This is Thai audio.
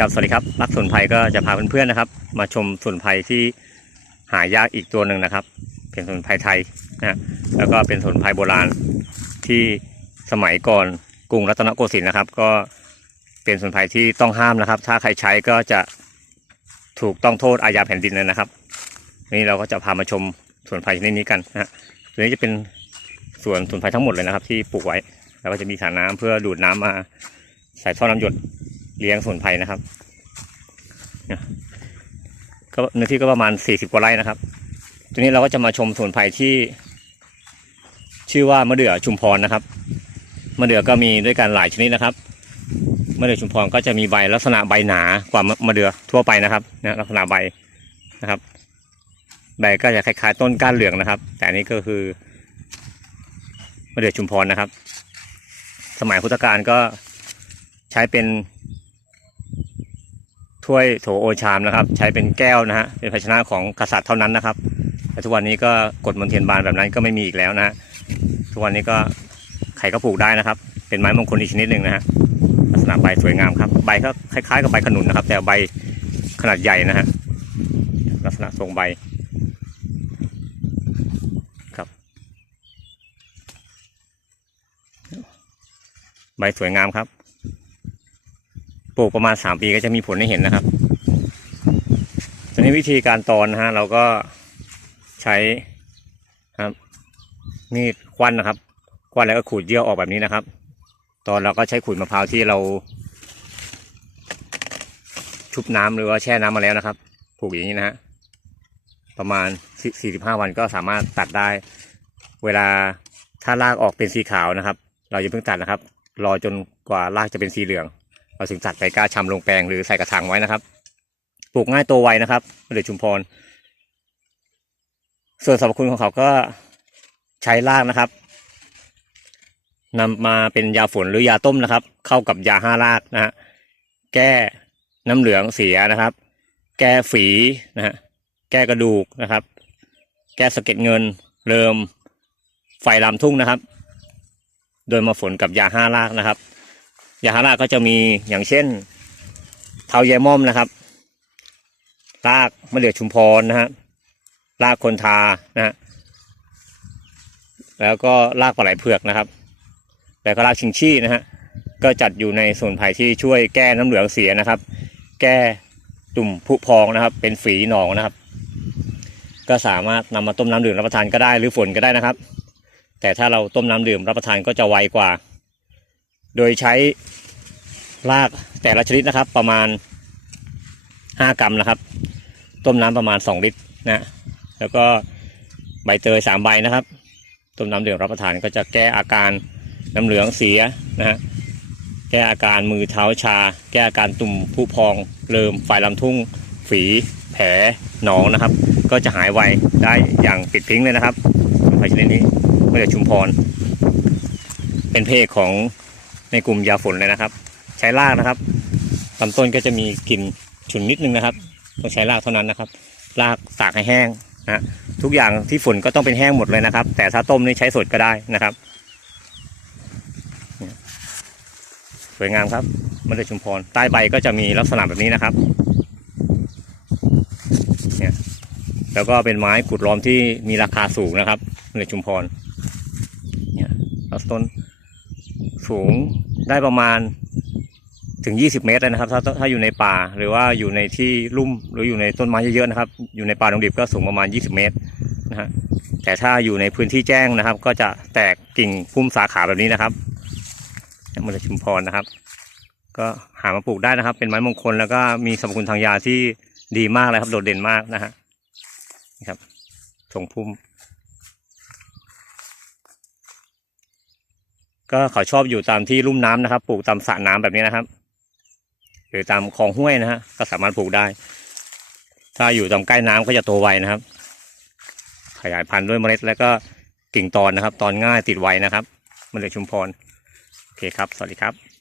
กับสวัสดีครับรักสมุนไพรก็จะพาเพื่อนๆนะครับ มาชมสมุนไพรที่หายากอีกตัวหนึ่งนะครับ เป็นสมุนไพรไทยนะแล้วก็เป็นสมุนไพรโบราณที่สมัยก่อนกรุงรัตนโกสินทร์นะครับ ก็เป็นสมุนไพรที่ต้องห้ามนะครับ ถ้าใครใช้ก็จะถูกต้องโทษอาญาแผ่นดินเลยนะครับนี่เราก็จะพามาชมสมุนไพรชนิดนี้กันนะตัวนี้จะเป็นสวนสมุนไพรทั้งหมดเลยนะครับ ที่ปลูกไว้ แล้วก็จะมีสระน้ำเพื่อดูดน้ำมาใส่ท่อน้ำหยด เลี้ยงสมุนไพรนะครับเนี่ยก็เนื้อที่ก็ประมาณสี่สิบกว่าไร่นะครับทีนี้เราก็จะมาชมสมุนไพรที่ ชื่อว่ามะเดื่อชุมพรนะครับมะเดื่อก็มีด้วยกันหลายชนิดนะครับมะเดื่อชุมพรก็จะมีใบลักษณะใบหนากว่ามะเดื่อทั่วไปนะครับนะลักษณะใบนะครับ ใบก็จะคล้ายๆ ต้นก้านเหลืองนะครับ แต่นนี้ก็คือมะเดื่อชุมพรนะครับ สมัยพุทธกาลก็ใช้เป็น ถ้วยโถโอชามนะครับ ใช้เป็นแก้วนะฮะเป็นภาชนะของกษัตริย์เท่านั้นนะครับแต่ทุกวันนี้ก็กฎมนเทียนบานแบบนั้นก็ไม่มีอีกแล้วนะฮะทุกวันนี้ก็ใครก็ปลูกได้นะครับ เป็นไม้มงคลอีกชนิดหนึ่งนะฮะลักษณะใบสวยงามครับใบก็คล้ายๆกับใบขนุนนะครับ แต่ใบขนาดใหญ่นะฮะลักษณะทรงใบครับ ใบสวยงามครับ ปลูกประมาณสามปีก็จะมีผลให้เห็นนะครับตอนนี้วิธีการตอนนะฮะเราก็ใช้ครับมีดควันนะครับ ควันแล้วก็ขูดเยื่อออกแบบนี้นะครับ ตอนเราก็ใช้ขูดมะพร้าวที่เรา ชุบน้ำหรือว่าแช่น้ำมาแล้วนะครับ ปลูกอย่างนี้นะฮะประมาณสี่สิบห้าวันก็สามารถตัดได้ เวลาถ้ารากออกเป็นสีขาวนะครับ เราจะเพิ่งตัดนะครับ รอจนกว่ารากจะเป็นสีเหลือง เราถึงตัดไปกล้าชำลงแปลงหรือใส่กระถางไว้นะครับ ปลูกง่ายโตไวนะครับมะเดือชุมพร ส่วนสรรพคุณของเขาก็ใช้รากนะครับนำมาเป็นยาฝนหรือยาต้มนะครับ เข้ากับยาห้ารากนะฮะแก้น้ำเหลืองเสียนะครับ แก้ฝีนะฮะแก้กระดูกนะครับ แก้สะเก็ดเงินเริมไฟลามทุ่งนะครับ โดยมาฝนกับยาห้ารากนะครับ ยาห้าราก็จะมีอย่างเช่นเทาแยม่อมนะครับ รากมะเดื่อชุมพรนะฮะรากคนทานะฮะแล้วก็รากปลาไหลเผือกนะครับ แล้วก็รากชิงชี่นะฮะก็จัดอยู่ในส่วนไผ่ที่ช่วยแก้น้ำเหลืองเสียนะครับ แก้ตุ่มผุพองนะครับ เป็นฝีหนองนะครับ ก็สามารถนำมาต้มน้ำดื่มรับประทานก็ได้หรือฝนก็ได้นะครับ แต่ถ้าเราต้มน้ำดื่มรับประทานก็จะไวกว่า โดยใช้ รากแต่ละชนิดนะครับ ประมาณ 5 กรัมนะครับ ต้มน้ำประมาณ 2 ลิตรนะแล้วก็ใบเตย3ใบนะครับ ต้มน้ำดื่มรับประทานก็จะแก้อาการน้ำเหลืองเสียนะฮะแก้อาการมือเท้าชา แก้อาการตุ่มผุพองเริมฝ่ายลำทุ่ง ฝีแผลหนองนะครับ ก็จะหายไวได้อย่างปิดพิงเลยนะครับไฟชนิดนี้ไม่ได้ชุมพร เป็นเพศของในกลุ่มยาฝนเลยนะครับ ใช้รากนะครับลำต้นก็จะมีกลิ่นฉุนนิดนึงนะครับ ต้องใช้รากเท่านั้นนะครับ รากตากให้แห้งนะทุกอย่างที่ฝนก็ต้องเป็นแห้งหมดเลยนะครับ แต่ถ้าต้มนี่ใช้สดก็ได้นะครับ สวยงามครับมะเดื่อชุมพร ใต้ใบก็จะมีลักษณะแบบนี้นะครับเนี่ยแล้วก็เป็นไม้กุดล้อมที่มีราคาสูงนะครับมะเดื่อชุมพรเนี่ยต้นสูงได้ประมาณ ถึง 20 เมตรเลยนะครับ ถ้าถ้าอยู่ในป่าหรือว่าอยู่ในที่ลุ่มหรืออยู่ในต้นไม้เยอะๆนะครับ อยู่ในป่าดงดิบก็สูงประมาณ 20 เมตรนะฮะแต่ถ้าอยู่ในพื้นที่แจ้งนะครับ ก็จะแตกกิ่งพุ่มสาขาแบบนี้นะครับมะเดื่อชุมพรนะครับ ก็หามาปลูกได้นะครับ เป็นไม้มงคลแล้วก็มีสรรพคุณทางยาที่ดีมากเลยครับ โดดเด่นมากนะฮะนี่ครับทรงพุ่ม ก็เขาชอบอยู่ตามที่ลุ่มน้ำนะครับ ปลูกตามสระน้ำแบบนี้นะครับ หรือตามคลองห้วยนะฮะก็สามารถปลูกได้ ถ้าอยู่ตามใกล้น้ำก็จะโตไวนะครับ ขยายพันธุ์ด้วยเมล็ดแล้วก็กิ่งตอนนะครับ ตอนง่ายติดไวนะครับมะเดื่อชุมพรโอเคครับ สวัสดีครับ